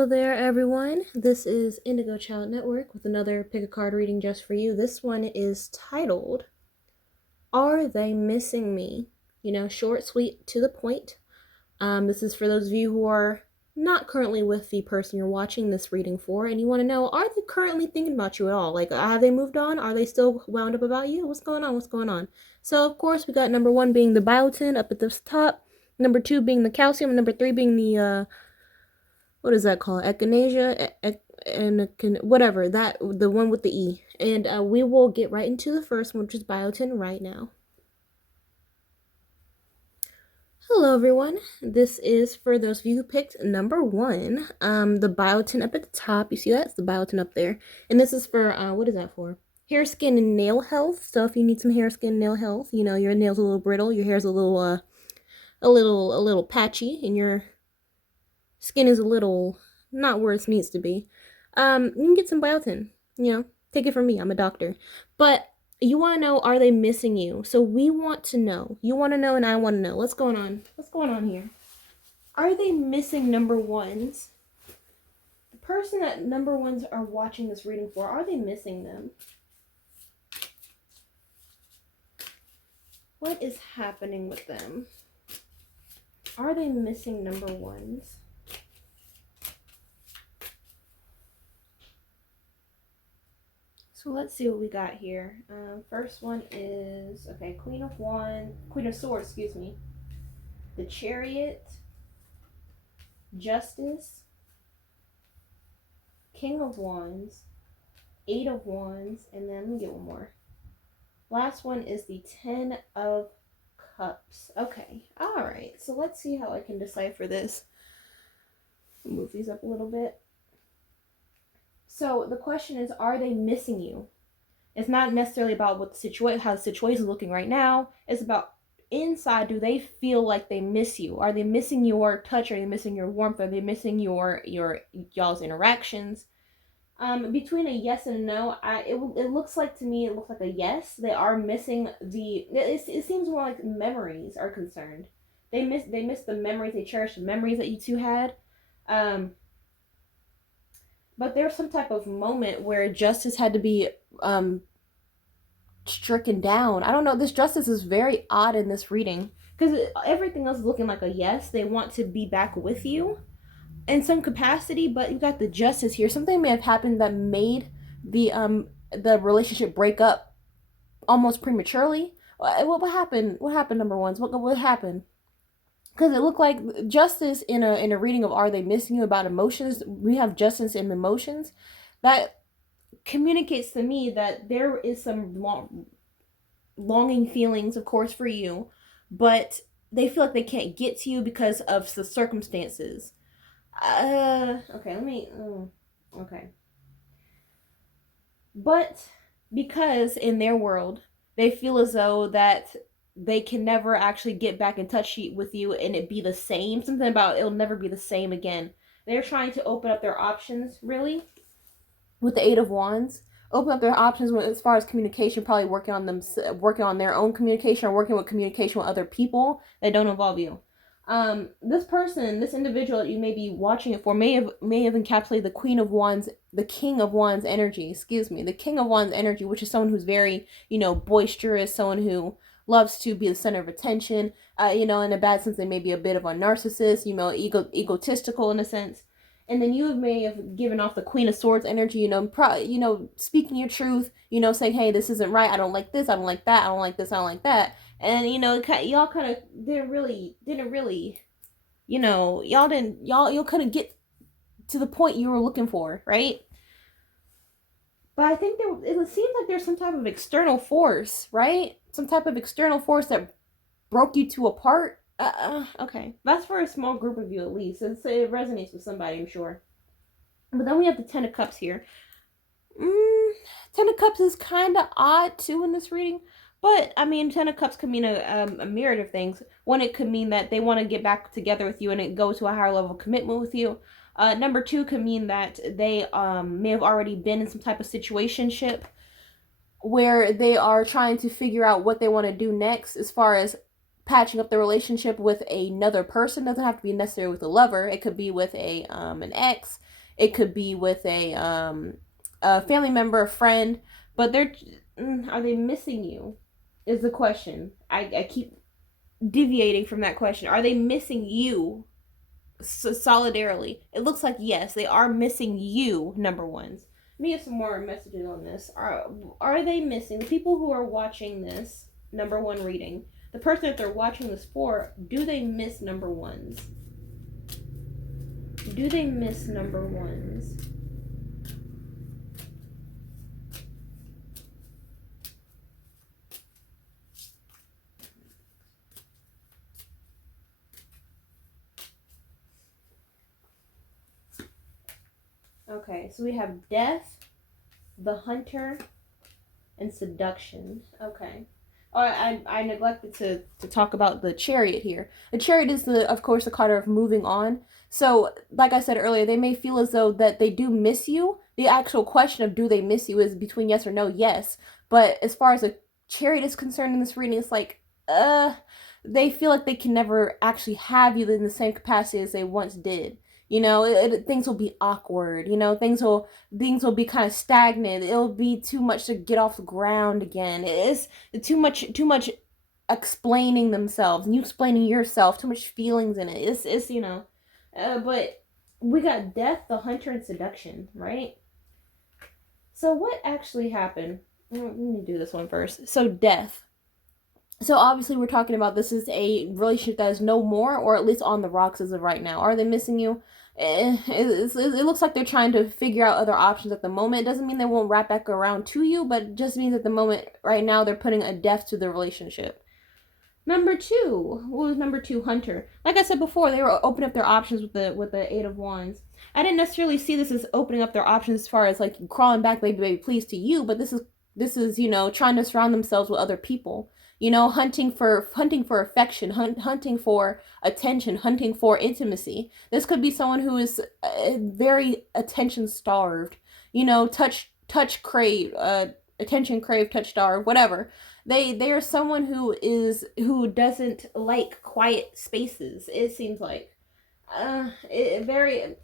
Hello there, everyone. This is Indigo Child Network with another pick a card reading just for you. This one is titled, Are They Missing Me? You know, short, sweet, to the point. This is for those of you who are not currently with the person you're watching this reading for, and you want to know, are they currently thinking about you at all? Like, have they moved on? Are they still wound up about you? What's going on? What's going on? So, of course, we got number 1 being the biotin up at the top, number 2 being the calcium, and number 3 being the, what is that called? Echinacea, and whatever, that, the one with the E. And we will get right into the first one, which is biotin, right now. Hello, everyone. This is for those of you who picked number 1, the biotin up at the top. You see that? It's the biotin up there. And this is for, what is that for? Hair, skin, and nail health. So if you need some hair, skin, nail health, you know, your nail's a little brittle, your hair's a little patchy, and your skin is a little not where it needs to be, you can get some biotin. You know, take it from me, I'm a doctor. But you want to know, are they missing you? So we want to know. You want to know, and I want to know. What's going on? What's going on here? Are they missing number 1s? The person that number 1s are watching this reading for, are they missing them? What is happening with them? Are they missing number 1s? So let's see what we got here. First one is, okay, Queen of Swords, excuse me. The Chariot, Justice, King of Wands, 8 of Wands, and then let me get one more. Last one is the 10 of Cups. Okay, all right. So let's see how I can decipher this. Move these up a little bit. So the question is, are they missing you? It's not necessarily about what how the situation is looking right now. It's about inside. Do they feel like they miss you? Are they missing your touch? Are they missing your warmth? Are they missing y'all's interactions? Between a yes and a no, it looks like to me, it looks like a yes. They are missing it seems more like memories are concerned. They miss the memories. They cherish the memories that you two had. But there's some type of moment where justice had to be stricken down. I don't know. This justice is very odd in this reading because everything else is looking like a yes. They want to be back with you in some capacity, but you got the justice here. Something may have happened that made the relationship break up almost prematurely. What happened? What happened, number 1s? What happened? Because it looked like justice in a reading of Are They Missing You about emotions. We have justice in emotions. That communicates to me that there is some longing feelings, of course, for you, but they feel like they can't get to you because of the circumstances. Okay, let me, okay. But because in their world, they feel as though that they can never actually get back in touch with you and it be the same. Something about it'll never be the same again. They're trying to open up their options, really, with the 8 of Wands. Open up their options as far as communication, probably working on their own communication or working with communication with other people that don't involve you. This person, this individual that you may be watching it for may have encapsulated the Queen of Wands, the King of Wands energy, the King of Wands energy, which is someone who's very, boisterous, someone who loves to be the center of attention. In a bad sense, they may be a bit of a narcissist, egotistical in a sense. And then you may have given off the Queen of Swords energy, speaking your truth, saying, hey, this isn't right. I don't like this. I don't like that. I don't like this. I don't like that. And, y'all kind of didn't really, y'all couldn't get to the point you were looking for, right? But I think it seems like there's some type of external force, right? Some type of external force that broke you two apart. Okay. That's for a small group of you at least. It resonates with somebody, I'm sure. But then we have the 10 of Cups here. 10 of Cups is kind of odd too in this reading. But, 10 of Cups could mean a myriad of things. One, it could mean that they want to get back together with you and it go to a higher level of commitment with you. Number 2 could mean that they may have already been in some type of situationship where they are trying to figure out what they want to do next as far as patching up the relationship with another person. It doesn't have to be necessarily with a lover. It could be with an ex. It could be with a family member, a friend. But are they missing you? Is the question. I keep deviating from that question. Are they missing you? Solidarily, it looks like yes, they are missing you. Number ones. Let me get some more messages on this. Are they missing the people who are watching this number one reading? The person that they're watching this for, do they miss number ones? Do they miss number ones? Okay, so we have death, the hunter, and seduction. Okay. Oh, I neglected to talk about the chariot here. The chariot is, of course, the card of moving on. So, like I said earlier, they may feel as though that they do miss you. The actual question of do they miss you is between yes or no, yes. But as far as a chariot is concerned in this reading, it's like, they feel like they can never actually have you in the same capacity as they once did. Things will be awkward. Things will be kind of stagnant. It'll be too much to get off the ground again. It's too much explaining themselves and you explaining yourself. Too much feelings in it. But we got death, the hunter, and seduction, right? So what actually happened? Let me do this one first. So death. So obviously we're talking about this is a relationship that is no more, or at least on the rocks as of right now. Are they missing you? It looks like they're trying to figure out other options at the moment. It doesn't mean they won't wrap back around to you, but it just means at the moment right now they're putting a death to the relationship. Number two, what was number two? Hunter. Like I said before, they were opening up their options with the Eight of Wands. I didn't necessarily see this as opening up their options as far as like crawling back, baby, please to you, but this is trying to surround themselves with other people. Hunting for affection, hunting for attention, hunting for intimacy. This could be someone who is very attention starved. Touch crave, attention crave, touch starved, whatever. They are someone who doesn't like quiet spaces. It seems like, they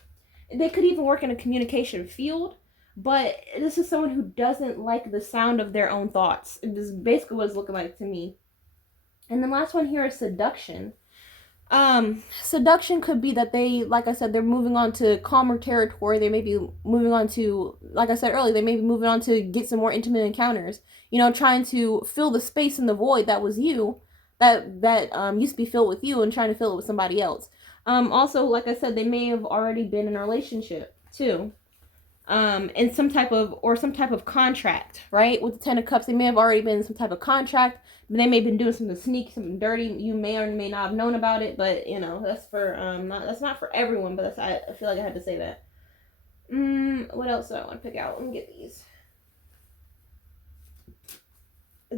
could even work in a communication field. But this is someone who doesn't like the sound of their own thoughts. This is basically what it's looking like to me. And the last one here is seduction. Seduction could be that they, like I said, they're moving on to calmer territory. They may be moving on to, like I said earlier, they may be moving on to get some more intimate encounters. Trying to fill the space in the void that was you, that used to be filled with you, and trying to fill it with somebody else. Also, like I said, they may have already been in a relationship too. In some type of contract, right? With the Ten of Cups, they may have already been in some type of contract. They may have been doing something sneaky, something dirty. You may or may not have known about it, but that's for that's not for everyone. But I feel like I had to say that. What else do I want to pick out? Let me get these.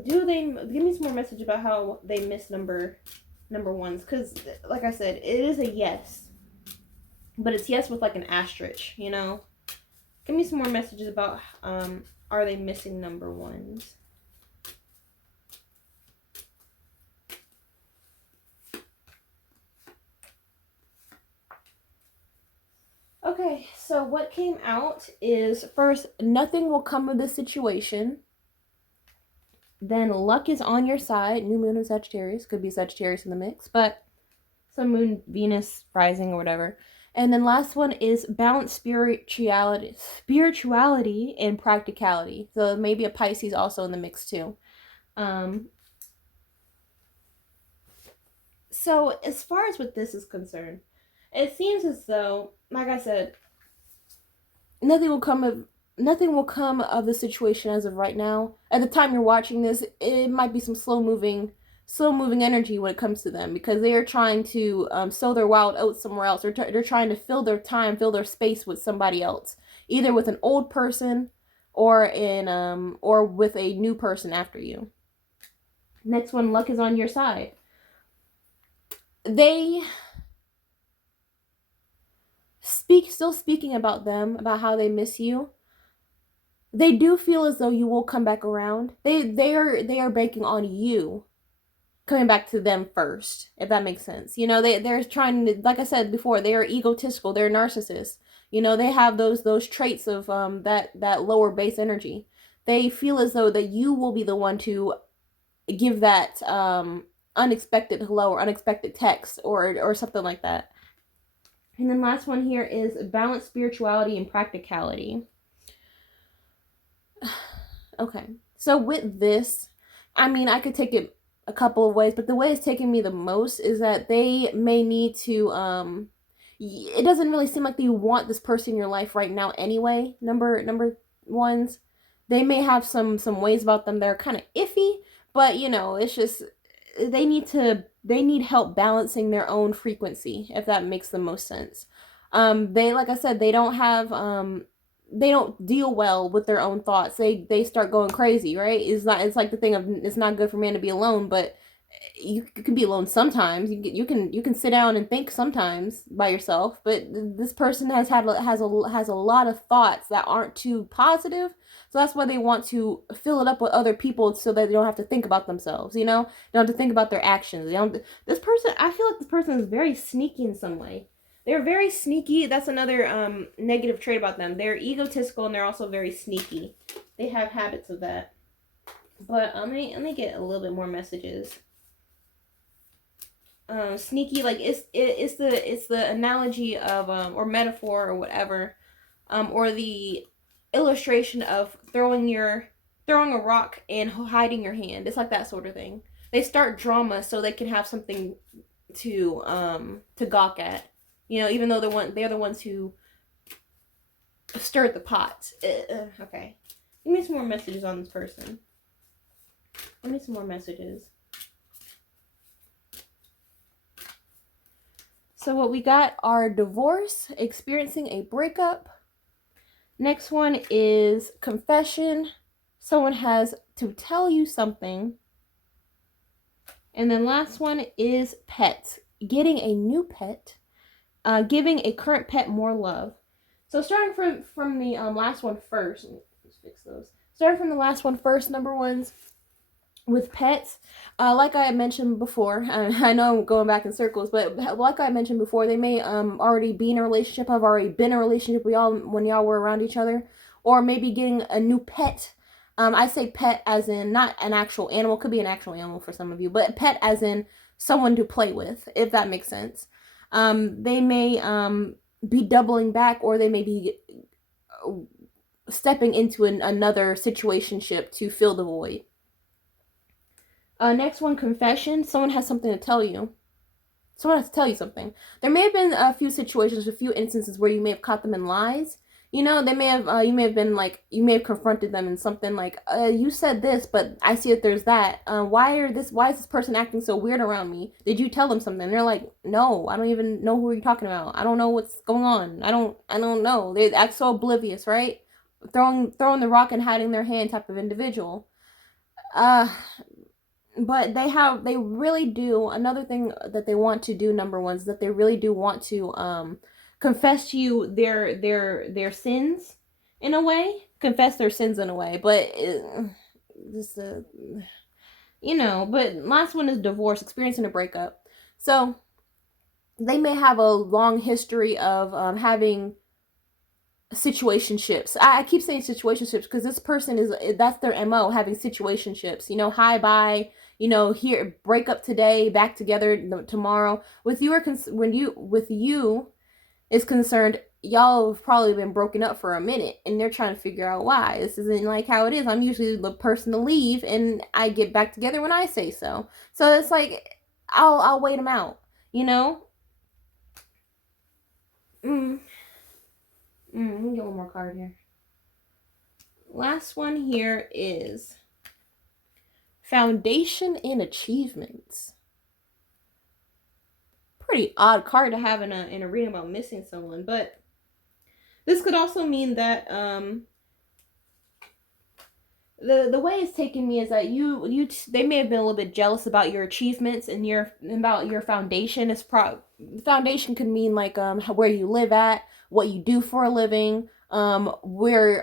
Do they give me some more message about how they miss number ones? Because like I said, it is a yes, but it's yes with like an asterisk, Give me some more messages about are they missing number ones? Okay, so what came out is first, nothing will come of this situation. Then luck is on your side. New moon in Sagittarius. Could be Sagittarius in the mix, but some moon, Venus rising or whatever. And then last one is balance spirituality and practicality. So maybe a Pisces also in the mix too. So as far as what this is concerned, it seems as though, like I said, nothing will come of the situation as of right now. At the time you're watching this, it might be some slow moving energy when it comes to them, because they are trying to sow their wild oats somewhere else. They're trying to fill their time, fill their space with somebody else, either with an old person or with a new person after you. Next one, luck is on your side. They still speaking about them, about how they miss you. They do feel as though you will come back around. They are banking on you coming back to them first, if that makes sense. They're trying to, like I said before, they are egotistical, they're narcissists. They have those traits of that lower base energy. They feel as though that you will be the one to give that unexpected hello or unexpected text or something like that. And then last one here is balance spirituality and practicality. Okay. So with this, I mean, I could take it a couple of ways, but the way it's taking me the most is that they may need to it doesn't really seem like you want this person in your life right now anyway. Number ones, they may have some ways about them that are kind of iffy, but it's just they need help balancing their own frequency, if that makes the most sense. They, like I said, they don't deal well with their own thoughts. They start going crazy, right? It's like the thing of, it's not good for man to be alone, but you can be alone sometimes. You can sit down and think sometimes by yourself, but this person has a lot of thoughts that aren't too positive. So that's why they want to fill it up with other people so that they don't have to think about themselves, They don't have to think about their actions. This person, I feel like this person is very sneaky in some way. They're very sneaky. That's another negative trait about them. They're egotistical and they're also very sneaky. They have habits of that. But let me get a little bit more messages. Sneaky, like it's the analogy of or metaphor or whatever, or the illustration of throwing a rock and hiding your hand. It's like that sort of thing. They start drama so they can have something to gawk at. Even though they're the ones who stirred the pot. Okay. Give me some more messages on this person. Give me some more messages. So what we got are divorce, experiencing a breakup. Next one is confession. Someone has to tell you something. And then last one is pets. Getting a new pet. Giving a current pet more love. So starting from the last one first. Let's fix those. Starting from the last one first, number ones. With pets, like I mentioned before, I know I'm going back in circles, but like I mentioned before, they may already be in a relationship, have already been in a relationship with y'all when y'all were around each other, or maybe getting a new pet. I say pet as in not an actual animal, could be an actual animal for some of you, but pet as in someone to play with, if that makes sense. They may be doubling back, or they may be stepping into another situationship to fill the void. Next one, confession. Someone has something to tell you. Someone has to tell you something. There may have been a few situations, a few instances where you may have caught them in lies. They may have, you may have been like, you may have confronted them in something like, you said this, but I see that there's that. Why is this person acting so weird around me? Did you tell them something? And they're like, no, I don't even know who you're talking about. I don't know what's going on. I don't know. They act so oblivious, right? Throwing the rock and hiding their hand type of individual. But they really do, another thing that they want to do, number one, is that they really do want to confess to you their sins in a way. Confess their sins in a way. But but last one is divorce, experiencing a breakup. So they may have a long history of having situationships. I keep saying situationships because this person that's their MO, having situationships. Hi, bye. Here, break up today, back together tomorrow. With you is concerned, y'all have probably been broken up for a minute, and they're trying to figure out why. This isn't like how it is. I'm usually the person to leave, and I get back together when I say so. So it's like I'll wait them out. Let me get one more card here. Last one here is foundation and achievements. Pretty odd card to have in a reading about missing someone, but this could also mean that the way it's taking me is that they may have been a little bit jealous about your achievements and about your foundation. Foundation could mean like where you live at, what you do for a living, where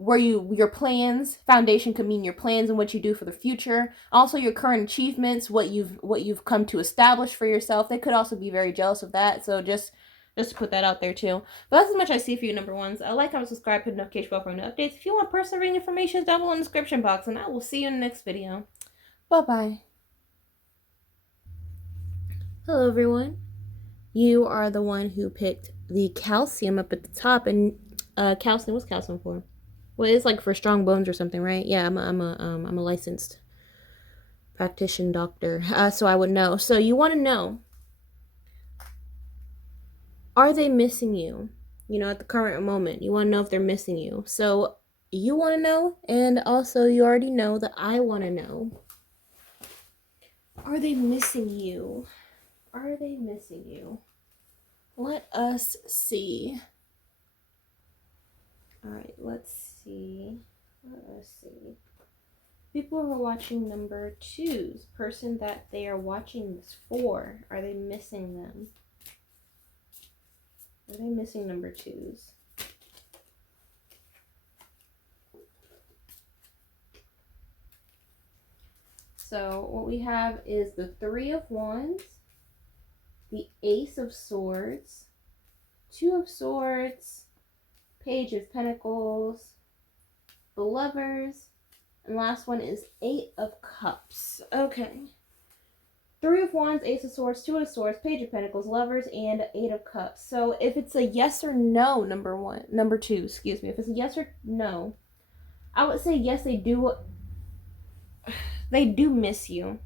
your plans. Foundation could mean your plans and what you do for the future. Also your current achievements, what you've come to establish for yourself. They could also be very jealous of that. So just to put that out there too. But that's as much I see for you, number ones. Like, comment, subscribe, hit the notification bell for new updates. If you want personal reading information, down below in the description box. And I will see you in the next video. Bye-bye. Hello, everyone. You are the one who picked the calcium up at the top. And calcium, what's calcium for? Well, it's like for strong bones or something, right? Yeah, I'm a licensed practitioner doctor, so I would know. So you want to know, are they missing you? You know, at the current moment, you want to know if they're missing you. So you want to know, and also you already know that I want to know. Are they missing you? Are they missing you? Let us see. All right, let's see. Let us see. People who are watching number 2's, person that they are watching this for, are they missing them? Are they missing number 2's? So what we have is the 3 of Wands, the Ace of Swords, 2 of Swords, Page of Pentacles, the Lovers, and last one is 8 of Cups. Okay. 3 of Wands, Ace of Swords, 2 of Swords, Page of Pentacles, Lovers, and 8 of Cups. So if it's a yes or no, number 2, excuse me. If it's a yes or no, I would say yes, they do miss you.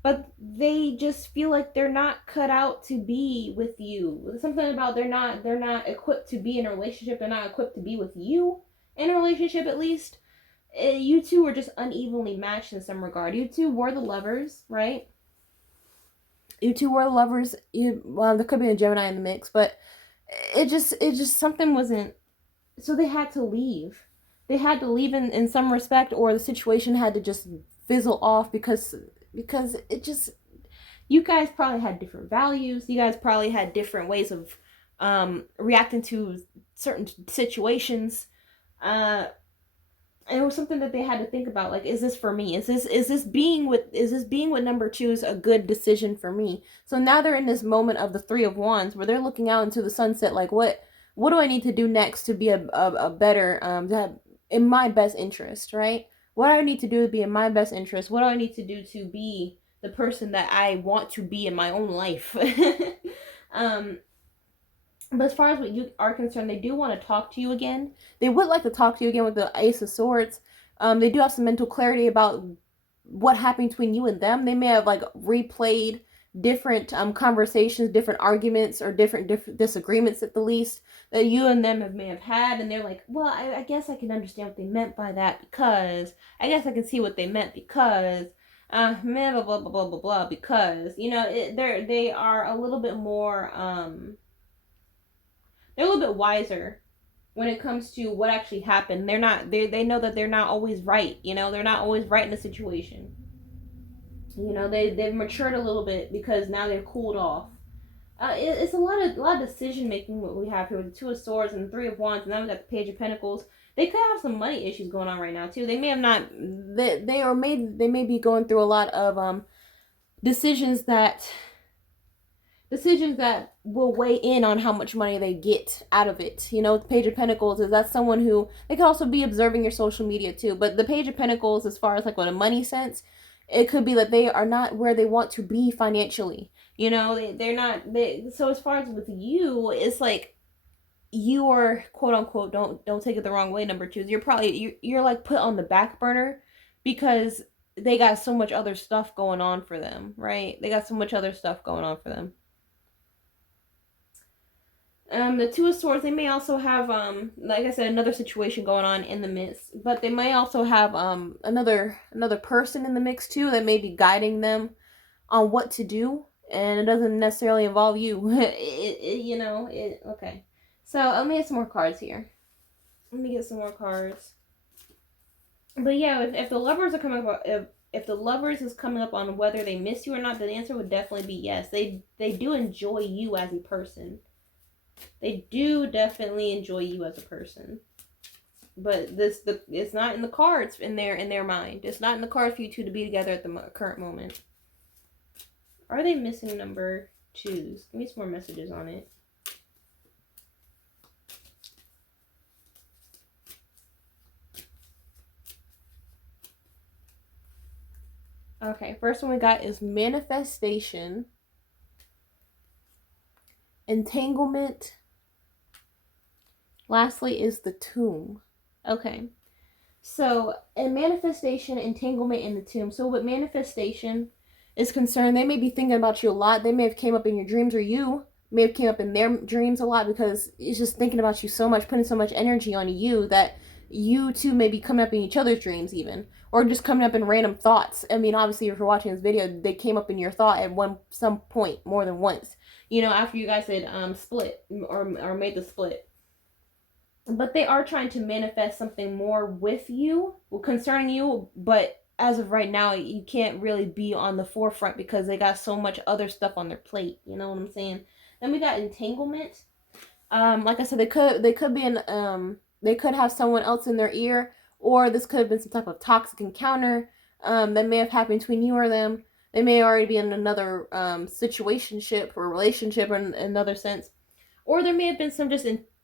But they just feel like they're not cut out to be with you. Something about they're not equipped to be in a relationship. They're not equipped to be with you in a relationship, at least. You two were just unevenly matched in some regard. You two were the lovers, right? You two were the lovers. Well, there could be a Gemini in the mix, but it just something wasn't. So they had to leave. They had to leave in some respect, or the situation had to just fizzle off because it just, you guys probably had different values. You guys probably had different ways of reacting to certain situations. And it was something that they had to think about. Like, is this for me? Is this being with number 2 a good decision for me? So now they're in this moment of the 3 of Wands where they're looking out into the sunset. Like, what do I need to do next to be a better, to have in my best interest, right? What do I need to do to be in my best interest? What do I need to do to be the person that I want to be in my own life? But as far as what you are concerned, they do want to talk to you again. They would like to talk to you again with the Ace of Swords. They do have some mental clarity about what happened between you and them. They may have like replayed different conversations, different arguments, or different disagreements at the least that you and them may have had, and they're like, well, I guess I can understand what they meant by that, because I guess I can see what they meant because blah blah blah blah blah blah, because they are a little bit more they're a little bit wiser when it comes to what actually happened. They know that they're not always right. They're not always right in the situation. They've matured a little bit because now they're cooled off. It's a lot of decision making what we have here with the 2 of Swords and the 3 of Wands, and then we got the Page of Pentacles. They could have some money issues going on right now too. They may have not. They may be going through a lot of decisions that will weigh in on how much money they get out of it. The Page of Pentacles is that someone who, they could also be observing your social media too. But the Page of Pentacles, as far as like with a money sense, it could be that they are not where they want to be financially. They're not. So as far as with you, it's like you are, quote unquote, don't take it the wrong way, number 2. You're like put on the back burner because they got so much other stuff going on for them, right? They got so much other stuff going on for them. The 2 of Swords, they may also have, like I said, another situation going on in the midst, but they may also have another person in the mix too that may be guiding them on what to do, and it doesn't necessarily involve you. Okay. So let me get some more cards here. But yeah, if the lovers are coming up, if the lovers is coming up on whether they miss you or not, the answer would definitely be yes. They do enjoy you as a person. They do definitely enjoy you as a person. But it's not in the cards in their mind. It's not in the cards for you two to be together at the current moment. Are they missing number twos? Give me some more messages on it. Okay, first one we got is manifestation, entanglement. Lastly is the tomb. Okay. So, in manifestation, entanglement, and the tomb. So, with manifestation is concerned, they may be thinking about you a lot. They may have came up in your dreams, or you may have came up in their dreams a lot, because it's just thinking about you so much, putting so much energy on you that you two may be coming up in each other's dreams even, or just coming up in random thoughts. I mean, obviously, if you're watching this video, they came up in your thought at some point more than once. You know, after you guys had split or made the split. But they are trying to manifest something more with you, concerning you, but as of right now, you can't really be on the forefront because they got so much other stuff on their plate. You know what I'm saying? Then we got entanglement. Like I said, they could be in they could have someone else in their ear, or this could have been some type of toxic encounter that may have happened between you or them. They may already be in another situationship or relationship in another sense, or there may have been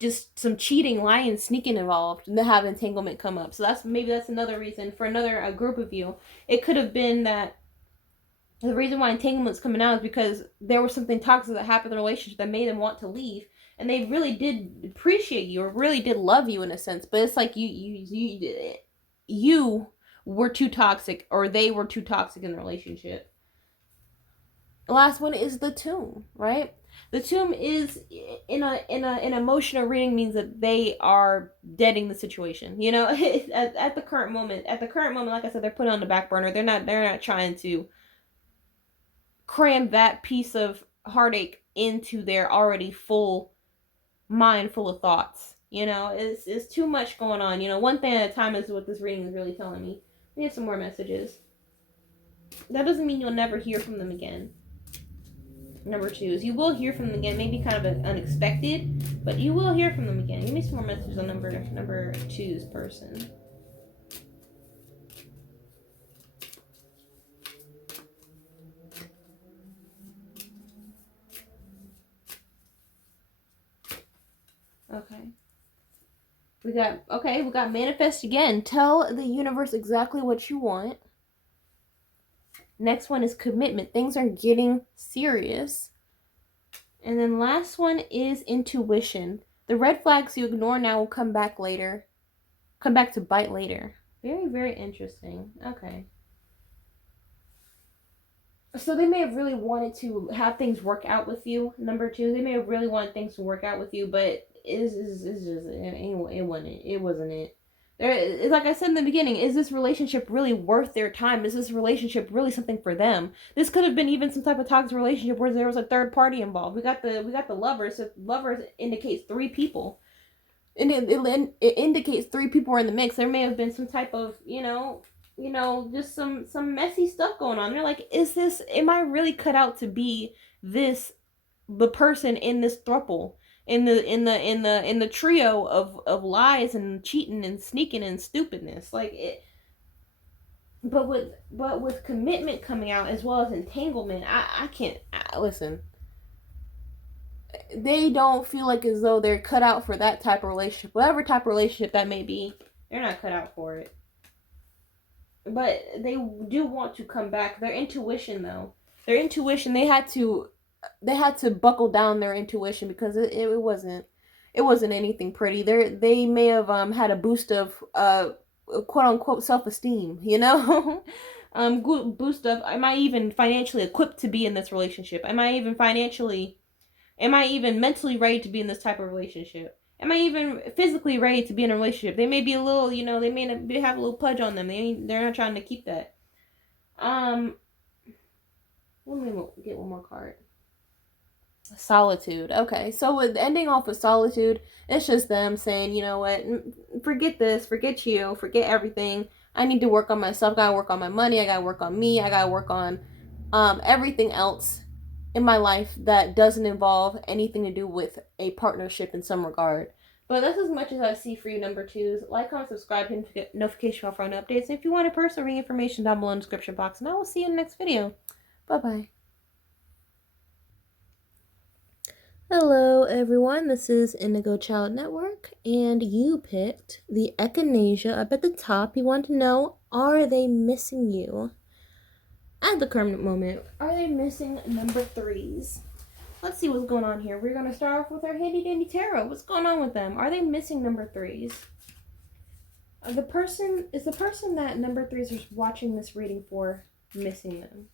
just some cheating, lying, sneaking involved to have entanglement come up. So that's another reason for another group of you. It could have been that the reason why entanglement's coming out is because there was something toxic that happened in the relationship that made them want to leave, and they really did appreciate you or really did love you in a sense. But it's like you were too toxic, or they were too toxic in the relationship. The last one is the tomb, right? The tomb is in an emotional reading means that they are deading the situation. You know, at the current moment, like I said, they're put on the back burner. They're not trying to cram that piece of heartache into their already full mind full of thoughts. You know, it's too much going on. You know, one thing at a time is what this reading is really telling me. We have some more messages. That doesn't mean you'll never hear from them again. Number twos, you will hear from them again, maybe kind of unexpected, but you will hear from them again. Give me some more messages on number two's person. Okay. We got manifest again. Tell the universe exactly what you want. Next one is commitment. Things are getting serious. And then last one is intuition. The red flags you ignore now will come back later. Come back to bite later. Very, very interesting. Okay. So they may have really wanted to have things work out with you. Number two, they may have really wanted things to work out with you, but it's just it wasn't it. It's like I said in the beginning, is this relationship really worth their time? Is this relationship really something for them? This could have been even some type of toxic relationship where there was a third party involved. We got the lovers. So lovers indicates three people, and it indicates three people are in the mix. There may have been some type of just some messy stuff going on. They're like, am I really cut out to be the person in this throuple, in the trio of lies and cheating and sneaking and stupidness, like it. But with commitment coming out as well as entanglement, I can't listen. They don't feel like as though they're cut out for that type of relationship, whatever type of relationship that may be. They're not cut out for it. But they do want to come back. Their intuition, though, they had to buckle down their intuition, because it wasn't anything pretty. They may have had a boost of quote unquote self-esteem, boost of, am I even financially equipped to be in this relationship? Am I even mentally ready to be in this type of relationship? Am I even physically ready to be in a relationship? They may be a little, they may have a little pudge on them. They're not trying to keep that. Let me get one more card. Solitude. Okay, so with ending off with solitude, it's just them saying, you know what, forget this, forget you, forget everything. I need to work on myself. I gotta work on my money. I gotta work on me. I gotta work on everything else in my life that doesn't involve anything to do with a partnership in some regard. But that's as much as I see for you, number twos. Like, comment, subscribe, hit notification bell for phone updates. And if you want a personal reading, information down below in the description box. And I will see you in the next video. Bye-bye. Hello, everyone. This is Indigo Child Network, and you picked the echinacea up at the top. You want to know, are they missing you? At the current moment, are they missing number threes? Let's see what's going on here. We're going to start off with our handy dandy tarot. What's going on with them? Are they missing number threes? Is the person that number threes are watching this reading for missing them?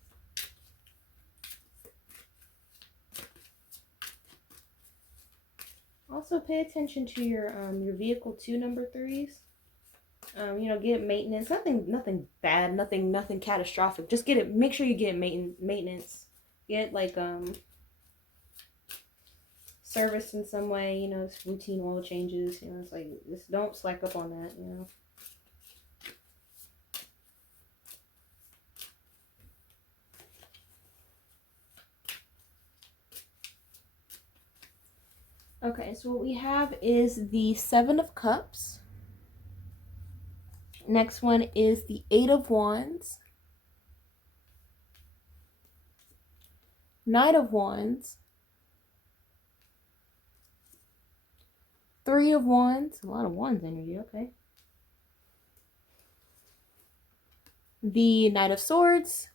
Also, pay attention to your vehicle too, number threes. Get maintenance. Nothing bad. Nothing catastrophic. Just get it. Make sure you get maintenance. Get like service in some way, it's routine oil changes, it's like, just don't slack up on that, Okay, so what we have is the Seven of Cups. Next one is the Eight of Wands. Knight of Wands. Three of Wands. A lot of Wands energy, okay. The Knight of Swords.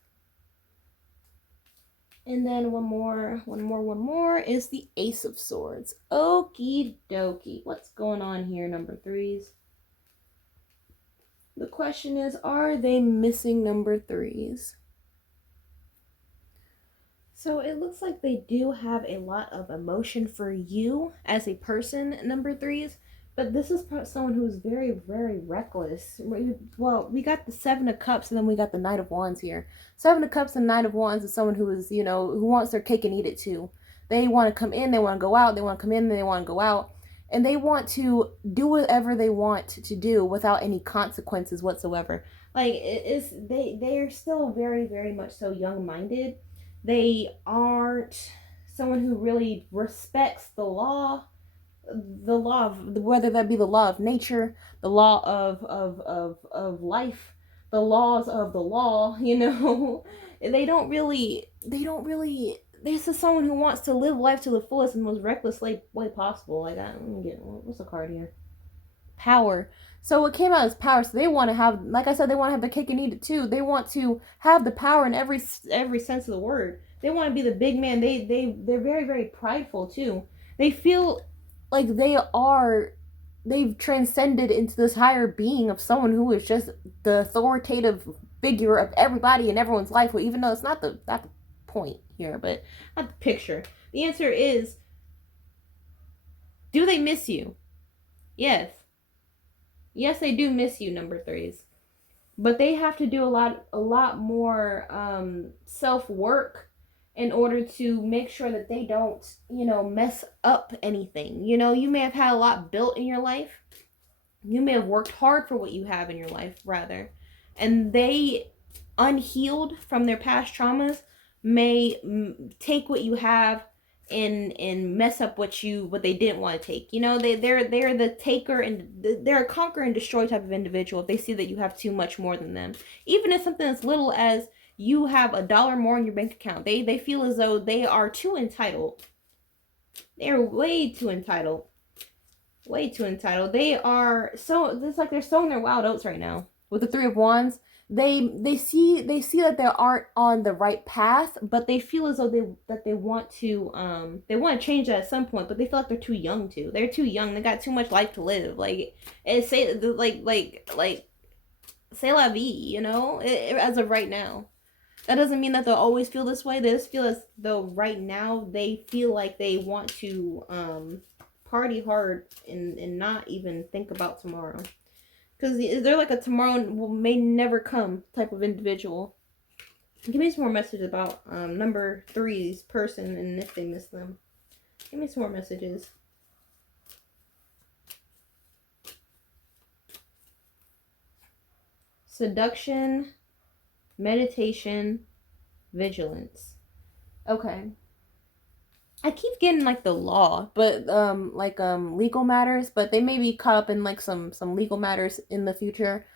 And then one more is the Ace of Swords. Okie dokie. What's going on here, number threes? The question is, are they missing number threes? So it looks like they do have a lot of emotion for you as a person, number threes. But this is someone who's very, very reckless. Well, we got the Seven of Cups and then we got the Knight of Wands here. Seven of Cups and Knight of Wands is someone who is, who wants their cake and eat it too. They want to come in, they want to go out, they want to come in, they want to go out. And they want to do whatever they want to do without any consequences whatsoever. Like, they are still very, very much so young-minded. They aren't someone who really respects the law of, whether that be the law of nature, the law of life, the laws of the law, this is someone who wants to live life to the fullest and most reckless way possible. Like, I don't get, what's the card here? Power. So it came out as power. So they want to have, like I said, they want to have the cake and eat it too. They want to have the power in every sense of the word. They want to be the big man. They're very, very prideful too. They feel like they've transcended into this higher being of someone who is just the authoritative figure of everybody in everyone's life. Well, even though it's not the point here, but not the picture. The answer is, do they miss you? Yes. Yes, they do miss you, number threes. But they have to do a lot more self-work in order to make sure that they don't, mess up anything. You may have had a lot built in your life. You may have worked hard for what you have in your life, rather. And they, unhealed from their past traumas, may take what you have and mess up what they didn't want to take. They're the taker, and they're a conquer and destroy type of individual if they see that you have too much more than them. Even if something as little as you have $1 more in your bank account, they feel as though they are too entitled. They're way too entitled. Way too entitled. They are so, it's like they're sowing their wild oats right now. With the Three of Wands, they see that they aren't on the right path, but they feel as though they want to change that at some point, but they feel like they're too young to. They're too young. They got too much life to live. Say la vie, as of right now. That doesn't mean that they'll always feel this way. They just feel as though right now they feel like they want to party hard and not even think about tomorrow. Because they're like a tomorrow may never come type of individual. Give me some more messages about number three's person and if they miss them. Give me some more messages. Seduction, meditation, vigilance. Okay. I keep getting like the law, but legal matters, but they may be caught up in like some legal matters in the future.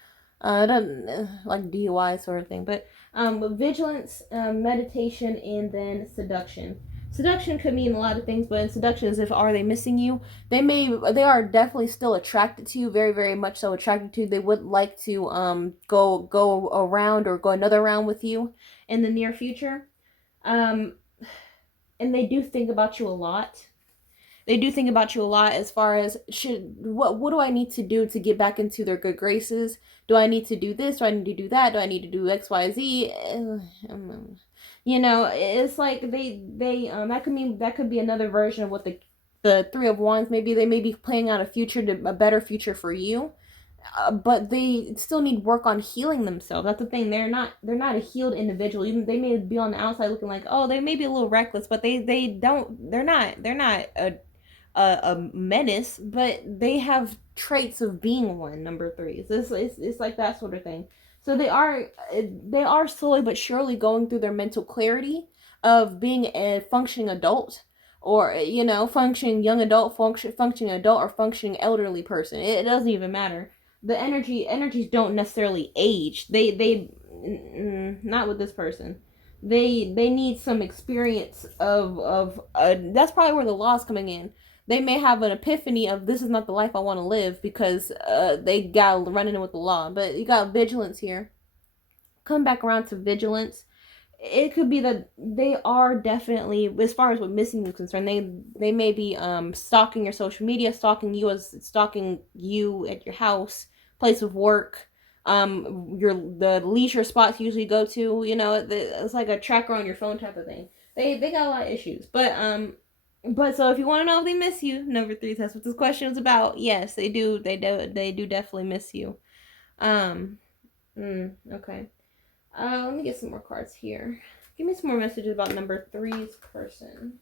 It doesn't like DUI sort of thing, but vigilance, meditation, and then seduction. Seduction could mean a lot of things, but in seduction is if are they missing you? They are definitely still attracted to you, very very much so attracted to you. They would like to go around or go another round with you in the near future. Um, and they do think about you a lot. They do think about you a lot as far as what do I need to do to get back into their good graces? Do I need to do this? Do I need to do that? Do I need to do XYZ? You know, it's like that could be another version of what the Three of Wands. Maybe they may be playing out a better future for you, but they still need work on healing themselves. That's the thing. They're not a healed individual. Even they may be on the outside looking like, oh, they may be a little reckless, but they don't. They're not a menace, but they have traits of being one. Number three. So it's like that sort of thing. So they are slowly but surely going through their mental clarity of being a functioning adult, or functioning young adult, functioning adult, or functioning elderly person. It doesn't even matter. The energies don't necessarily age. They not with this person. They need some experience of that's probably where the law is coming in. They may have an epiphany of this is not the life I want to live because they got running in with the law. But you got vigilance here. Come back around to vigilance. It could be that they are definitely, as far as what missing is concerned, they may be stalking your social media, stalking you at your house, place of work, the leisure spots you usually go to. It's like a tracker on your phone type of thing. They got a lot of issues, but so if you want to know if they miss you, number three, that's what this question is about. Yes, they do. They do definitely miss you. Um. Okay. Let me get some more cards here. Give me some more messages about number three's person.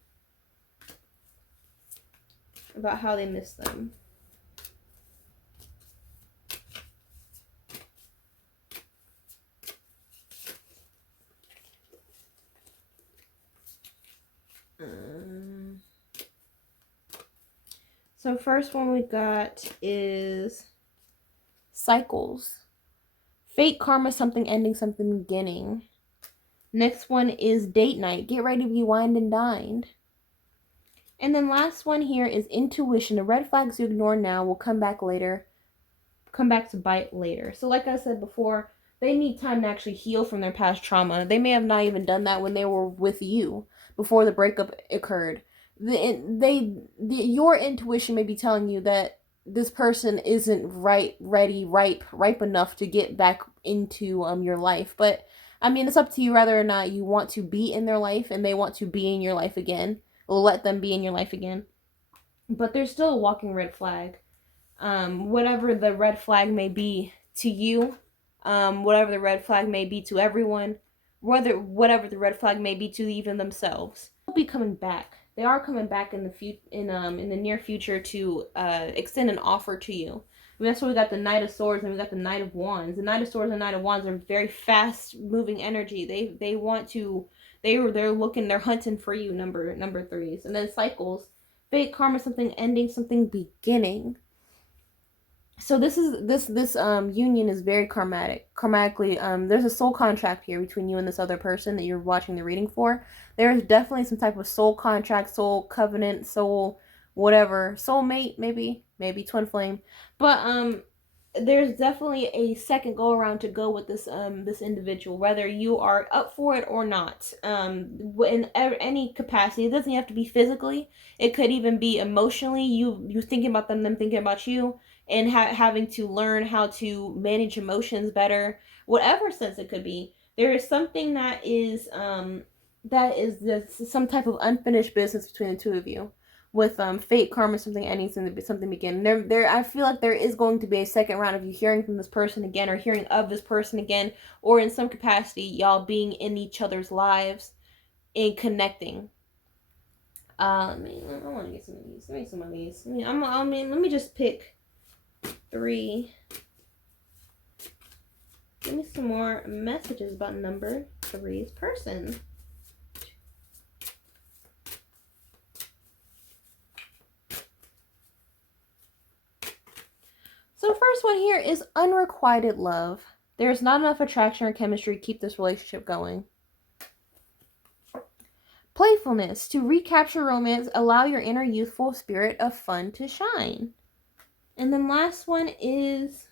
About how they miss them. So first one we got is cycles. Fate, karma, something ending, something beginning. Next one is date night. Get ready to be wined and dined. And then last one here is intuition. The red flags you ignore now will come back later. Come back to bite later. So like I said before, they need time to actually heal from their past trauma. They may have not even done that when they were with you before the breakup occurred. Your intuition may be telling you that this person isn't ripe enough to get back into your life. But I mean, it's up to you whether or not you want to be in their life and they want to be in your life again. Let them be in your life again. But there's still a walking red flag. Whatever the red flag may be to you, whatever the red flag may be to everyone, whatever the red flag may be to even themselves, they'll be coming back. They are coming back in the near future to extend an offer to you. I mean, that's why we got the Knight of Swords and we got the Knight of Wands. The Knight of Swords and Knight of Wands are very fast moving energy. They want to they're hunting for you, number threes. And then cycles, fate, karma, something ending, something beginning. So this union is very karmatically. There's a soul contract here between you and this other person that you're watching the reading for. There's definitely some type of soul contract, soul covenant, soul whatever, soulmate, maybe twin flame. But there's definitely a second go around to go with this individual, whether you are up for it or not. In any capacity, it doesn't have to be physically. It could even be emotionally. You thinking about them thinking about you, and having to learn how to manage emotions better. Whatever sense it could be, there is something that is some type of unfinished business between the two of you. With fate, karma, something ending, something beginning. I feel like there is going to be a second round of you hearing from this person again, or hearing of this person again, or in some capacity, y'all being in each other's lives and connecting. I want to get some of these. Let me get some of these. Let me just pick three. Give me some more messages about number three's person. first one here is unrequited love. There's not enough attraction or chemistry to keep this relationship going. Playfulness. To recapture romance, allow your inner youthful spirit of fun to shine. And then last one is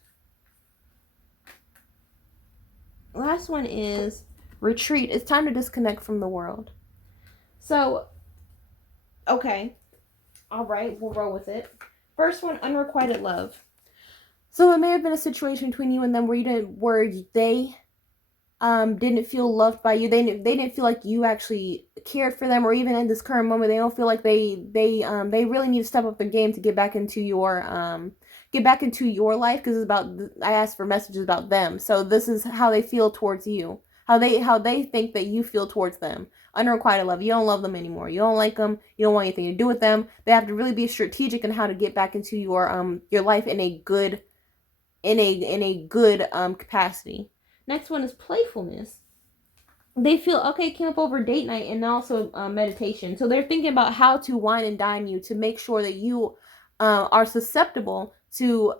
retreat. It's time to disconnect from the world. So, okay. All right, we'll roll with it. First one, unrequited love. So it may have been a situation between you and them where they didn't feel loved by you. They didn't feel like you actually cared for them, or even in this current moment, they don't feel like they really need to step up their game to get back into your life, because it's about, I asked for messages about them. So this is how they feel towards you. How they think that you feel towards them. Unrequited love. You don't love them anymore. You don't like them. You don't want anything to do with them. They have to really be strategic in how to get back into your life in a good capacity. Next one is playfulness. They feel, okay, came up over date night and also meditation. So they're thinking about how to wine and dine you to make sure that you are susceptible to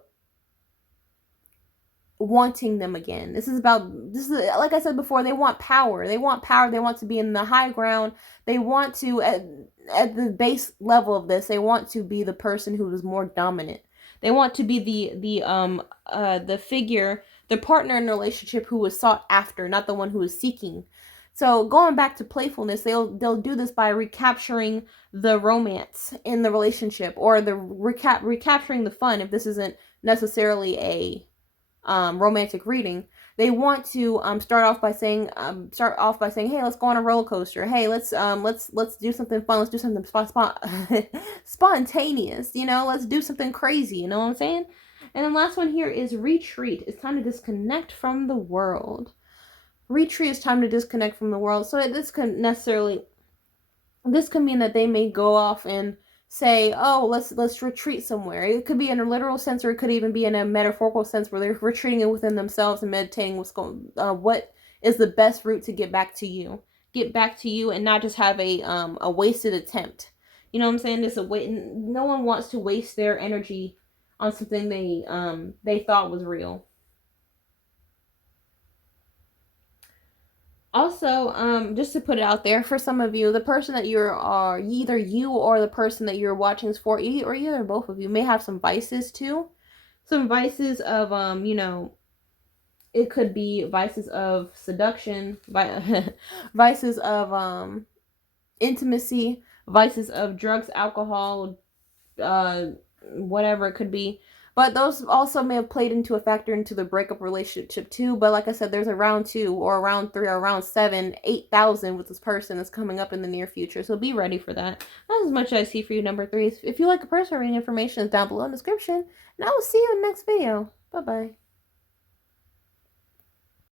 wanting them again. This is like I said before, they want power. They want to be in the high ground. They want to, at the base level of this, they want to be the person who is more dominant. They want to be the figure, the partner in the relationship who was sought after, not the one who is seeking. So going back to playfulness, they'll do this by recapturing the romance in the relationship, or the recapturing the fun. If this isn't necessarily a romantic reading, they want to start off by saying, hey, let's go on a roller coaster. Hey, let's do something fun. Let's do something spontaneous. Let's do something crazy. You know what I'm saying? And then last one here is retreat. It's time to disconnect from the world. Retreat is time to disconnect from the world. So this could mean that they may go off and say, oh, let's retreat somewhere. It could be in a literal sense, or it could even be in a metaphorical sense, where they're retreating it within themselves and meditating what is the best route to get back to you, and not just have a wasted attempt. You know what I'm saying? No one wants to waste their energy on something they thought was real. Also, just to put it out there, for some of you, the person that either you or the person that you're watching is for, or either both of you, may have some vices too. Some vices of, it could be vices of seduction, vices of intimacy, vices of drugs, alcohol, whatever it could be. But those also may have played into a factor into the breakup relationship too. But like I said, there's a round 2 or a round 3 or a round 7, 8,000 with this person that's coming up in the near future. So be ready for that. That's as much as I see for you, number 3. If you like a personal reading, information is down below in the description. And I will see you in the next video. Bye-bye.